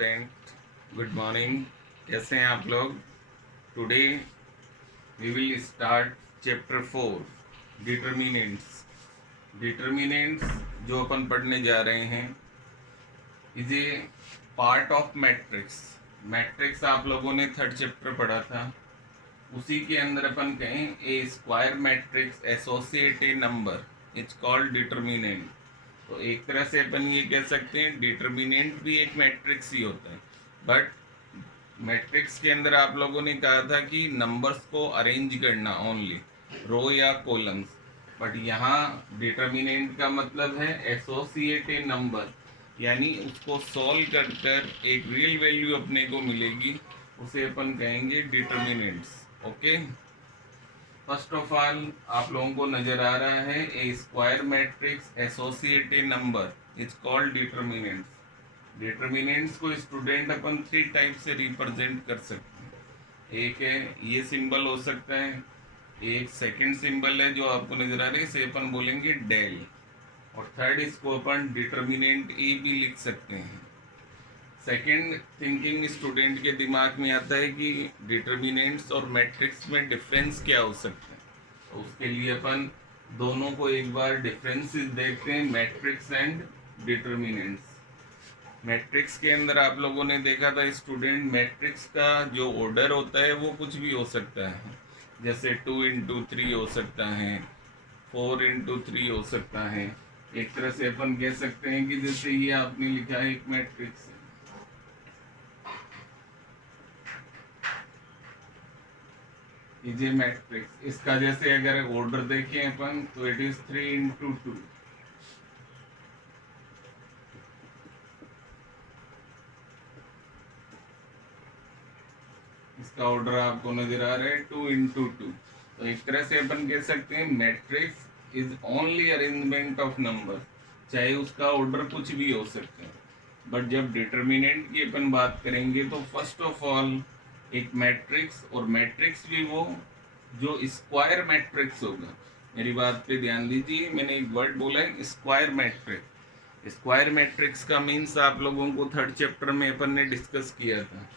Student, good morning. कैसे हैं आप लोग? Today we will start chapter 4, determinants. Determinants जो अपन पढ़ने जा रहे हैं is a part of matrix. Matrix आप लोगों ने थर्ड चैप्टर पढ़ा था, उसी के अंदर अपन कहें a square matrix associate a number it's called determinant. तो एक तरह से अपन ये कह सकते हैं डिटर्मिनेंट भी एक मैट्रिक्स ही होता है। बट मैट्रिक्स के अंदर आप लोगों ने कहा था कि नंबर्स को अरेंज करना ओनली, रो या कॉलम्स। बट यहाँ डिटर्मिनेंट का मतलब है एसोसिएट ए नंबर, यानी उसको सॉल्व कर कर एक रियल वैल्यू अपने को मिलेगी, उसे अपन कहेंगे determinants. Okay, first of all आप लोगों को नजर आ रहा है a square matrix associate a number is called determinants. Determinants को स्टूडेंट अपन 3 टाइप से रिप्रेजेंट कर सकते हैं। एक है ये सिंबल हो सकता है, एक सेकंड सिंबल है जो आपको नजर आ रहा है, इसे अपन बोलेंगे डेल, और थर्ड इसको अपन डिटर्मिनेंट ए भी लिख सकते हैं। सेकेंड थिंकिंग स्टूडेंट के दिमाग में आता है कि डिटर्मिनेंट्स और मैट्रिक्स में डिफरेंस क्या हो सकता है, तो उसके लिए अपन दोनों को एक बार डिफरेंसेस देखते हैं, मैट्रिक्स एंड डिटर्मिनेंट्स। मैट्रिक्स के अंदर आप लोगों ने देखा था स्टूडेंट, मैट्रिक्स का जो ऑर्डर होता है वो कुछ भी हो सकता है, जैसे 2 into 3 हो सकता है, 4 into 3 हो सकता है। एक तरह से अपन कह सकते हैं कि जैसे ये आपने लिखा है एक मैट्रिक्स है, ये मैट्रिक्स, इसका जैसे अगर ऑर्डर देखें अपन तो इट इज 3 into 2। इसका ऑर्डर आपको नजर आ रहा है 2 into 2। तो एक तरह से अपन कह सकते हैं matrix is only arrangement of number, चाहे उसका ऑर्डर कुछ भी हो सकता है। बट जब डिटर्मिनेंट की अपन बात करेंगे तो फर्स्ट ऑफ ऑल एक मैट्रिक्स, और मैट्रिक्स भी वो जो स्क्वायर मैट्रिक्स होगा। मेरी बात पे ध्यान दीजिए, मैंने एक वर्ड बोला है स्क्वायर मैट्रिक्स। स्क्वायर मैट्रिक्स का मीन्स आप लोगों को थर्ड चैप्टर में अपन ने डिस्कस किया था,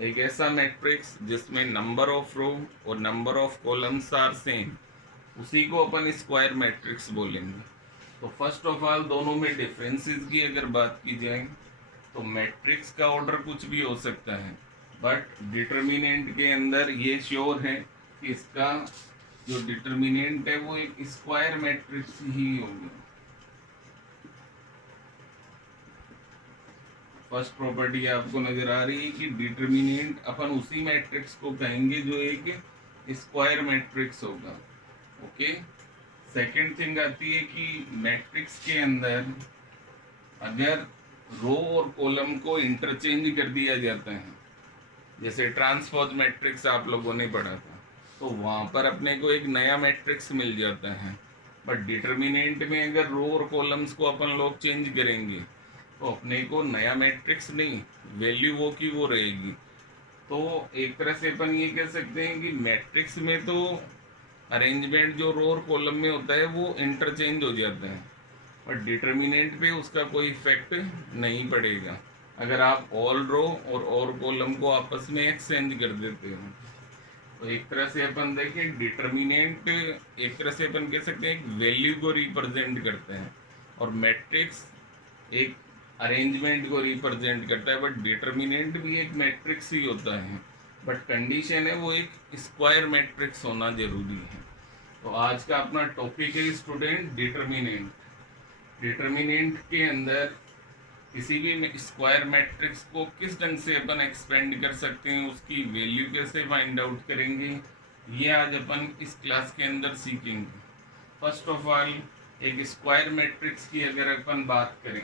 एक ऐसा मैट्रिक्स जिसमें नंबर ऑफ रो और number of columns are same, उसी को अपन स्क्वायर मैट्रिक्स बोलेंगे। तो फर्स्ट ऑफ ऑल दोनों में डिफरेंसेस की अगर बात की जाए तो मैट्रिक्स का ऑर्डर कुछ भी हो सकता है, बट डिटर्मिनेंट के अंदर ये श्योर है कि इसका जो डिटर्मिनेंट है वो एक स्क्वायर मैट्रिक्स ही होगा। फर्स्ट प्रॉपर्टी आपको नजर आ रही है कि डिटर्मिनेंट अपन उसी मैट्रिक्स को कहेंगे जो एक स्क्वायर मैट्रिक्स होगा। ओके, सेकंड थिंग आती है कि मैट्रिक्स के अंदर अगर रो और कॉलम को इंटरचेंज कर दिया जाता है, जैसे ट्रांसपोज मैट्रिक्स आप लोगों ने पढ़ा था, तो वहां पर अपने को एक नया मैट्रिक्स मिल जाता है। बट डिटर्मिनेंट में अगर रो और कॉलम्स को अपन लोग चेंज करेंगे तो अपने को नया मैट्रिक्स नहीं, वैल्यू वो की वो रहेगी। तो एक तरह से अपन ये कह सकते हैं कि मैट्रिक्स में तो अरेंजमेंट जो रो और कॉलम में होता है वो इंटरचेंज हो जाता है, और डिटर्मिनेंट पे उसका कोई इफेक्ट नहीं पड़ेगा अगर आप ऑल रो और कॉलम को आपस में एक्सचेंज कर देते हो। तो एक तरह से अपन देखें डिटर्मिनेंट एक तरह से अपन कह सकते हैं एक वैल्यू को रिप्रेजेंट करते हैं, और मैट्रिक्स एक अरेंजमेंट को रिप्रेजेंट करता है। बट डिटर्मिनेंट भी एक मैट्रिक्स ही होता है, बट कंडीशन है वो एक स्क्वायर मैट्रिक्स होना जरूरी है। तो आज का अपना टॉपिक है स्टूडेंट डिटर्मिनेंट। डिटर्मिनेंट के अंदर किसी भी स्क्वायर मैट्रिक्स को किस ढंग से अपन एक्सपेंड कर सकते हैं, उसकी वैल्यू कैसे फाइंड आउट करेंगे, ये आज अपन इस क्लास के अंदर सीखेंगे। फर्स्ट ऑफ ऑल एक स्क्वायर मैट्रिक्स की अगर अपन बात करें,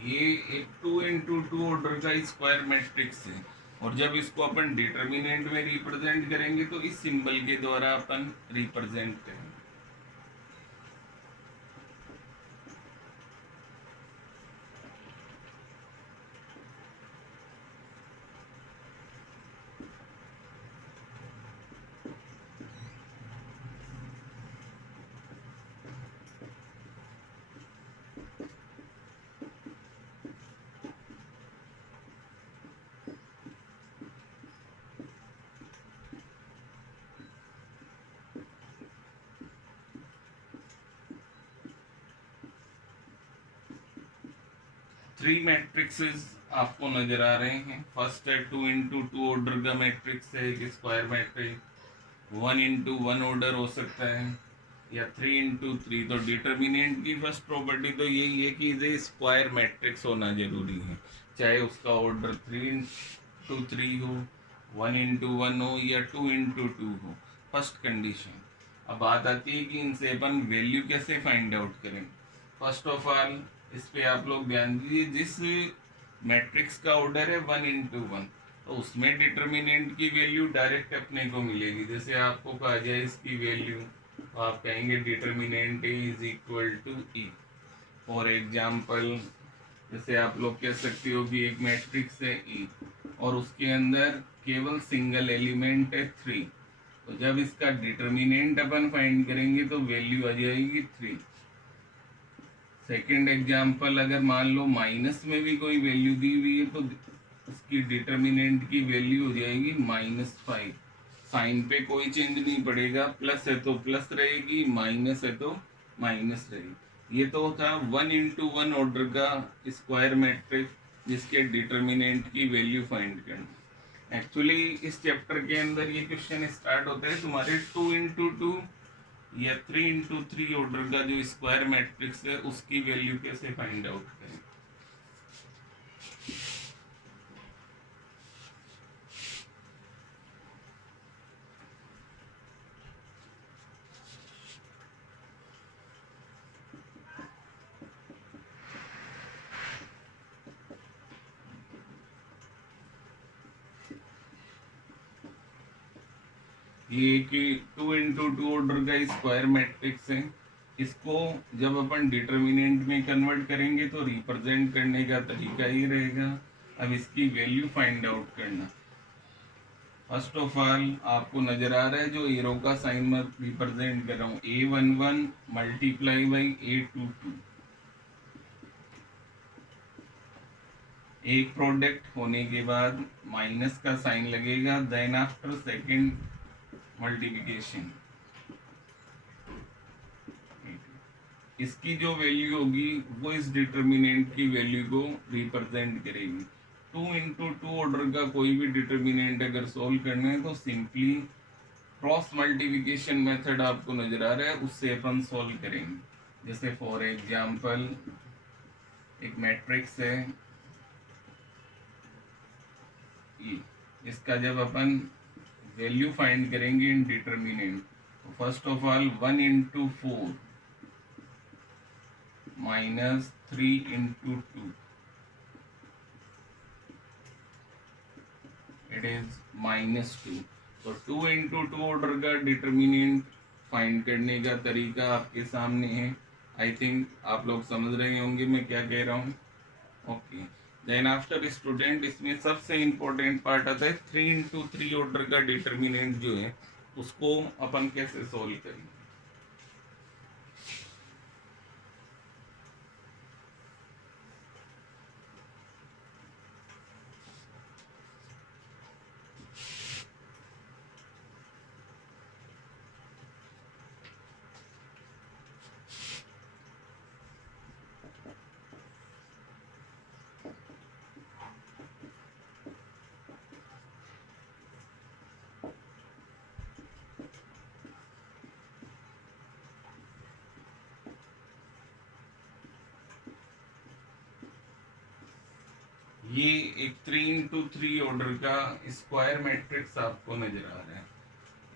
ये एक 2 into 2 ऑर्डर का स्क्वायर मैट्रिक्स है, और जब इसको अपन डिटर्मिनेंट में रिप्रेजेंट करेंगे तो इस सिंबल के द्वारा अपन रिप्रेजेंट करेंगे। 3 मैट्रिक्सेस आपको नजर आ रहे हैं। फर्स्ट है 2 into 2 ऑर्डर का मैट्रिक्स है, एक स्क्वायर मैट्रिक्स। 1 into 1 ऑर्डर हो सकता है, या 3 into 3। तो डिटर्मिनेंट की फर्स्ट प्रॉपर्टी तो यही है कि इसे स्क्वायर मैट्रिक्स होना जरूरी है, चाहे उसका ऑर्डर 3 into 3 हो, 1 into 1 हो, या 2 into 2 हो। First condition. अब बात आती है कि इनसे अपन वैल्यू कैसे फाइंड आउट करें। फर्स्ट ऑफ ऑल इस पे आप लोग ध्यान दीजिए, जिस मैट्रिक्स का ऑर्डर है 1 into 1, तो उसमें डिटर्मिनेंट की वैल्यू डायरेक्ट अपने को मिलेगी। जैसे आपको कहा जाए इसकी वैल्यू, तो आप कहेंगे determinant A is equal to E. For example, जैसे आप लोग कह सकते हो कि एक मैट्रिक्स है ई और उसके अंदर केवल सिंगल एलिमेंट है 3, तो जब इसका डिटर्मिनेंट अपन फाइंड करेंगे तो वैल्यू आ जाएगी 3। सेकेंड एग्जाम्पल, अगर मान लो माइनस में भी कोई वैल्यू दी हुई है तो उसकी डिटर्मिनेंट की वैल्यू हो जाएगी -5। साइन पे कोई चेंज नहीं पड़ेगा, प्लस है तो प्लस रहेगी, माइनस है तो माइनस रहेगी। ये तो था 1 into 1 ऑर्डर का स्क्वायर मैट्रिक्स जिसके डिटर्मिनेंट की वैल्यू फाइंड करना। एक्चुअली इस चैप्टर के अंदर ये क्वेश्चन स्टार्ट होता है तुम्हारे 2 into 2 या 3 into 3 ऑर्डर का जो स्क्वायर मैट्रिक्स है उसकी वैल्यू कैसे फाइंड आउट करें। ये कि 2 into 2 ऑर्डर का स्क्वायर मैट्रिक्स है, इसको जब अपन डिटर्मिनेंट में कन्वर्ट करेंगे तो रिप्रेजेंट करने का तरीका ही रहेगा। अब इसकी वैल्यू फाइंड आउट करना। फर्स्ट ऑफ ऑल आपको नजर आ रहा है जो एरो का साइन मैं रिप्रेजेंट कर रहा हूँ, A11 मल्टीप्लाई बाई A22। एक प्रोडक्ट होने के बाद माइनस का साइन लगेगा, देन आफ्टर सेकेंड मल्टीप्लिकेशन इसकी जो वैल्यू होगी वो इस डिटर्मिनेंट की वैल्यू को रिप्रेजेंट करेगी। 2 into 2 ऑर्डर का कोई भी डिटर्मिनेंट अगर सोल्व करना है तो सिंपली क्रॉस मल्टीप्लिकेशन मेथड आपको नजर आ रहा है उससे अपन सोल्व करेंगे। जैसे फॉर एग्जांपल एक मैट्रिक्स है ई, इसका जब अपन वैल्यू फाइंड करेंगे इन डिटर्मिनेंट, तो first of all 1 into 4 -3 into 2 it is -2। तो 2 into 2 ऑर्डर का डिटर्मिनेंट फाइंड करने का तरीका आपके सामने है। आई थिंक आप लोग समझ रहे होंगे मैं क्या कह रहा हूँ। ओके, देन आफ्टर स्टूडेंट इसमें सबसे इम्पोर्टेंट पार्ट आता है 3 into 3 ऑर्डर का डिटर्मिनेंट जो है उसको अपन कैसे सोल्व करेंगे। ये एक 3 into 3 ऑर्डर का स्क्वायर मैट्रिक्स आपको नजर आ रहा है।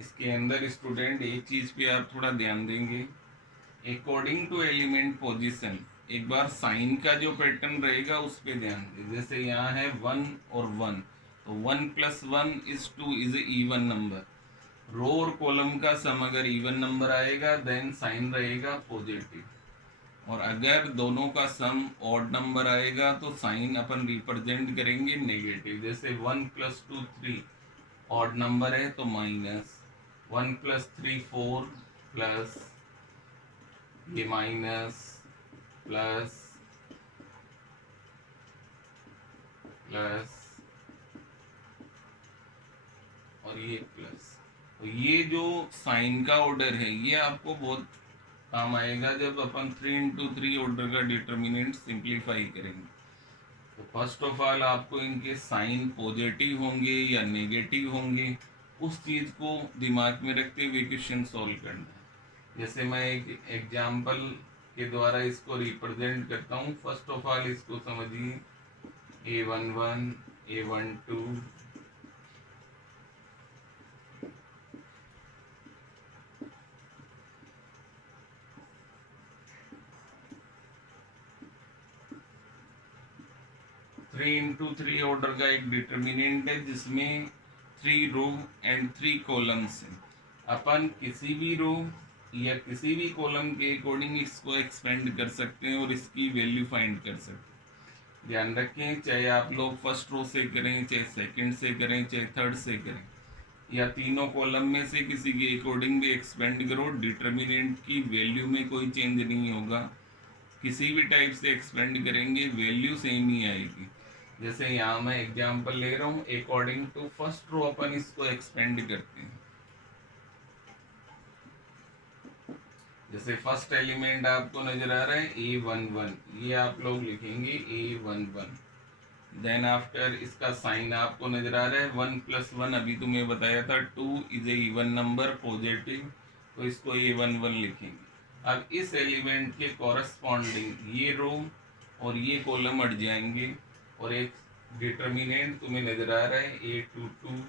इसके अंदर स्टूडेंट एक चीज पे आप थोड़ा ध्यान देंगे, अकॉर्डिंग टू एलिमेंट पोजीशन एक बार साइन का जो पैटर्न रहेगा उस पे ध्यान दें। जैसे यहाँ है 1 और 1, तो 1+1 is 2 इज इवन नंबर। रो और कॉलम का सम अगर इवन नंबर आएगा देन साइन रहेगा पॉजिटिव, और अगर दोनों का सम ऑड नंबर आएगा तो साइन अपन रिप्रेजेंट करेंगे नेगेटिव। जैसे 1+2 3 ऑड नंबर है तो माइनस, 1+3 4 प्लस ये माइनस प्लस प्लस और ये प्लस। तो ये जो साइन का ऑर्डर है ये आपको बहुत काम आएगा जब अपन 3 into 3 ऑर्डर का डिटर्मिनेंट सिंप्लीफाई करेंगे। तो फर्स्ट ऑफ ऑल आपको इनके साइन पॉजिटिव होंगे या नेगेटिव होंगे, उस चीज को दिमाग में रखते हुए क्वेश्चन सॉल्व करना है। जैसे मैं एक एग्जाम्पल के द्वारा इसको रिप्रेजेंट करता हूँ। फर्स्ट ऑफ ऑल इसको समझिए, A11, A12, three into three order का एक डिटर्मिनेंट है जिसमें 3 रो एंड 3 कॉलम्स है। अपन किसी भी रो या किसी भी कॉलम के अकॉर्डिंग इसको एक्सपेंड कर सकते हैं और इसकी वैल्यू फाइंड कर सकते हैं। ध्यान रखें, चाहे आप लोग फर्स्ट रो से करें, चाहे सेकंड से करें, चाहे थर्ड से करें, या तीनों कॉलम में से किसी के अकॉर्डिंग भी एक्सपेंड करो, डिटर्मिनेंट की वैल्यू में कोई चेंज नहीं होगा। किसी भी टाइप से एक्सपेंड करेंगे वैल्यू सेम ही आएगी। जैसे यहाँ मैं एग्जांपल ले रहा हूँ, अकॉर्डिंग टू फर्स्ट रो अपन इसको एक्सपेंड करते हैं। जैसे फर्स्ट एलिमेंट आपको नजर आ रहा है A11, ये आप लोग लिखेंगे A11। देन आफ्टर इसका साइन आपको नजर आ रहा है 1+1, अभी तुम्हें बताया था 2 is a even number positive, तो इसको A11 लिखेंगे। अब इस एलिमेंट के कॉरस्पॉन्डिंग ये रो और ये कॉलम हट जाएंगे और एक डिटर्मिनेंट तुम्हें नजर आ रहा है A22,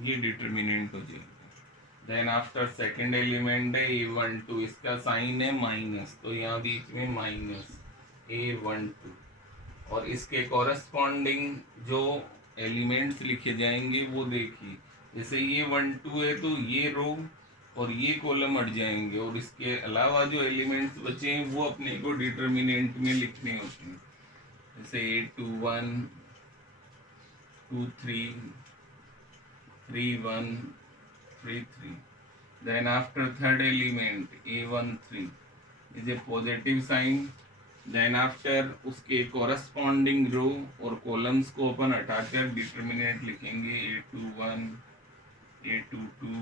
ये डिटर्मिनेंट हो जाएगा। देन आफ्टर सेकेंड एलिमेंट है A12, इसका साइन है माइनस, तो यहाँ बीच में माइनस A12, और इसके कॉरस्पॉन्डिंग जो एलिमेंट्स लिखे जाएंगे वो देखिए। जैसे ये 12 है तो ये रो और ये कॉलम हट जाएंगे और इसके अलावा जो एलिमेंट्स बचे हैं वो अपने को डिटर्मिनेंट में लिखने होते हैं। जैसे A21, 23, 31, 33। Then after third element A13 is a positive sign। Then after उसके कॉरस्पॉन्डिंग रो और कॉलम्स को अपन हटाकर डिटर्मिनेंट लिखेंगे A21, A22,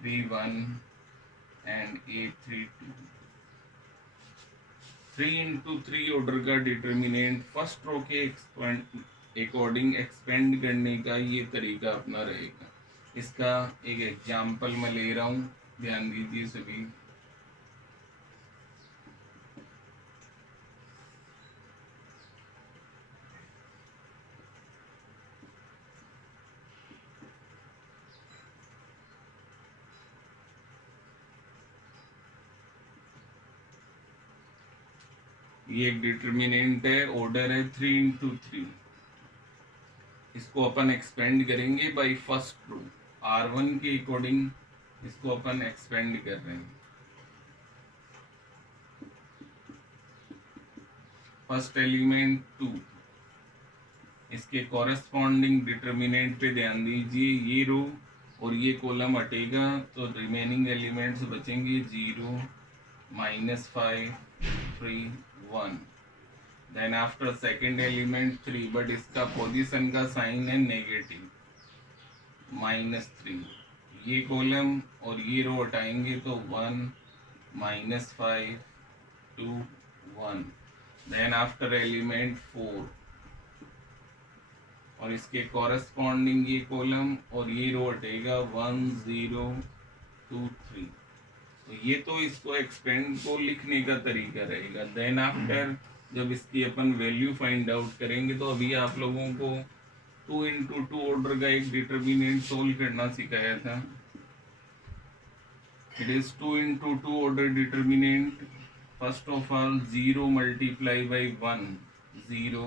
31 and A32। 3 into 3 order का डिटर्मिनेंट फर्स्ट रो के अकॉर्डिंग एक्सपेंड करने का ये तरीका अपना रहेगा। इसका एक एग्जाम्पल मैं ले रहा हूँ, ध्यान दीजिए सभी। ये एक डिटर्मिनेंट है, ऑर्डर है 3 into 3। इसको अपन एक्सपेंड करेंगे बाय फर्स्ट रो, R1 के अकॉर्डिंग इसको अपन एक्सपेंड कर रहे हैं। फर्स्ट एलिमेंट 2, इसके कॉरेस्पॉन्डिंग डिटर्मिनेंट पे ध्यान दीजिए, ये रो और ये कॉलम हटेगा तो रिमेनिंग एलिमेंट्स बचेंगे 0, -5, 3, 1। Then after second element 3, but इसका पोजीशन का साइन है नेगेटिव, -3। ये कॉलम और ये रो हटाएंगे तो 1, -5, 2, 1। देन आफ्टर एलिमेंट 4 और इसके कॉरेस्पॉन्डिंग ये कॉलम और ये रो हटेगा 1, 0, 2, 3। तो ये तो इसको एक्सपेंड को लिखने का तरीका रहेगा। देन आफ्टर जब इसकी अपन वैल्यू फाइंड आउट करेंगे तो अभी आप लोगों को 2 into 2 ऑर्डर का एक डिटर्मिनेंट सोल्व करना सिखाया था। It is 2 into 2 order determinant. First of all 0 multiply by 1, 0।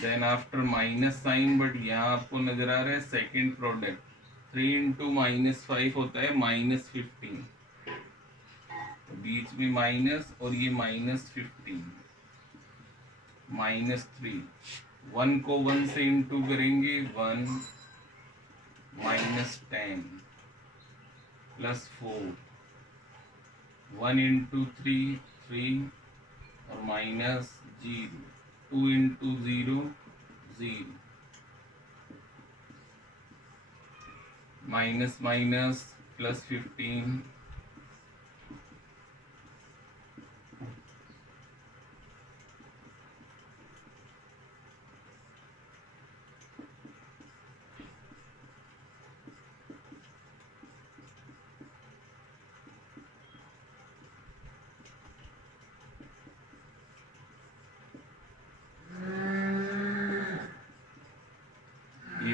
Then after minus sign, but यहाँ आपको नजर आ रहा है सेकेंड प्रोडक्ट 3 into -5 होता है -15, तो बीच में माइनस और ये -15, -3। 1 को 1 से इंटू करेंगे 1, -10 +4, 1 into 3, 3 और -0, 2 into 0, 0, माइनस माइनस +15,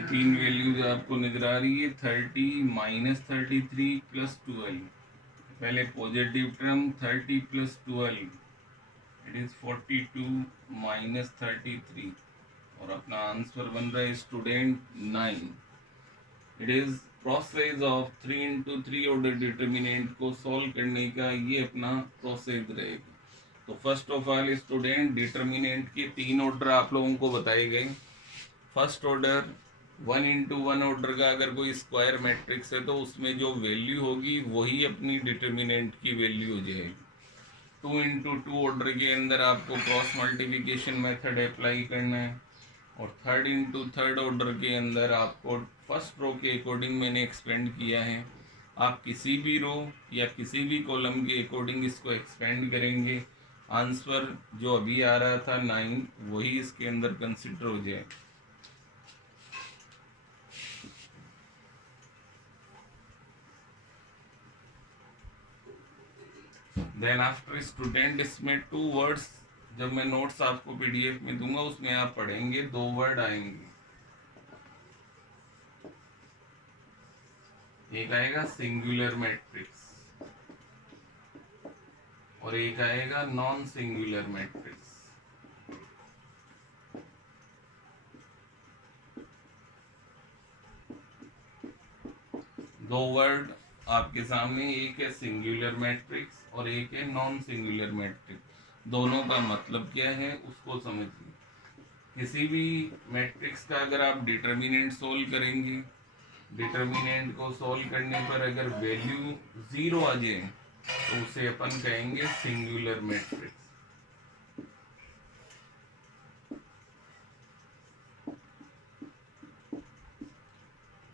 तीन वैल्यूज आपको नजर आ रही है 30 -33 + 12। पहले पॉजिटिव टर्म 30 + 12 इट इज 42 -33 और अपना आंसर बन रहा है student 9। It is process of 3 × 3 order determinant को सॉल्व करने का ये अपना प्रोसेस रहेगा। तो first of all student determinant के तीन ऑर्डर आप लोगों को बताए गए। फर्स्ट ऑर्डर 1 × 1 ऑर्डर का अगर कोई स्क्वायर मैट्रिक्स है तो उसमें जो वैल्यू होगी वही अपनी डिटर्मिनेंट की वैल्यू हो जाएगी। 2 × 2 ऑर्डर के अंदर आपको क्रॉस मल्टीप्लिकेशन मेथड अप्लाई करना है और 3rd ऑर्डर के अंदर आपको फर्स्ट रो के अकॉर्डिंग मैंने एक्सपेंड किया है। आप किसी भी रो या किसी भी कॉलम के अकॉर्डिंग इसको एक्सपेंड करेंगे, आंसर जो अभी आ रहा था 9 वही इसके अंदर कंसिडर हो जाए। देन आफ्टर स्टूडेंट इसमें 2 वर्ड्स जब मैं नोट्स आपको पीडीएफ में दूंगा उसमें आप पढ़ेंगे, 2 वर्ड आएंगे। एक आएगा सिंगुलर मैट्रिक्स और एक आएगा नॉन सिंगुलर मैट्रिक्स। दो वर्ड आपके सामने, एक है सिंगुलर मैट्रिक्स और एक है नॉन सिंगुलर मैट्रिक्स। दोनों का मतलब क्या है उसको समझिए। किसी भी मैट्रिक्स का अगर आप डिटर्मिनेंट सोल्व करेंगे, डिटर्मिनेंट को सोल्व करने पर अगर वैल्यू 0 आ जाए तो उसे अपन कहेंगे सिंगुलर मैट्रिक्स।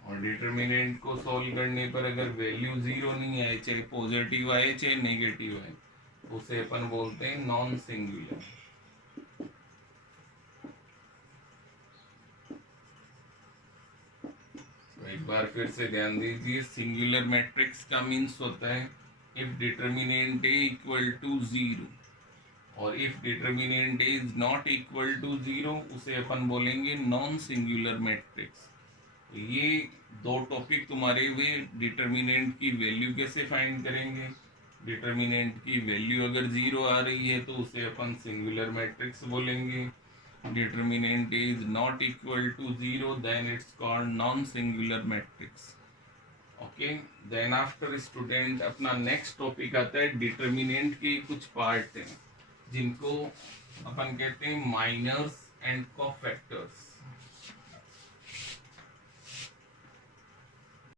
और डिटर्मिनेंट को सॉल्व करने पर अगर वैल्यू 0 नहीं आए, चाहे पॉजिटिव आए चाहे नेगेटिव आए, तो उसे अपन बोलते हैं नॉन सिंगुलर। तो एक बार फिर से ध्यान दीजिए, सिंगुलर मैट्रिक्स का मीन्स होता है if determinant A equal to 0 और if determinant A is not equal to 0 उसे अपन बोलेंगे नॉन सिंगुलर मैट्रिक्स। ये दो टॉपिक तुम्हारे हुए। डिटर्मिनेंट की वैल्यू कैसे फाइंड करेंगे, डिटर्मिनेंट की वैल्यू अगर 0 आ रही है तो उसे अपन सिंगुलर मैट्रिक्स बोलेंगे। Determinant is not equal to 0 then it's called non singular matrix. Okay, then after student अपना नेक्स्ट टॉपिक आता है डिटर्मिनेंट के कुछ पार्ट हैं जिनको अपन कहते हैं माइनर्स एंड कोफैक्टर्स।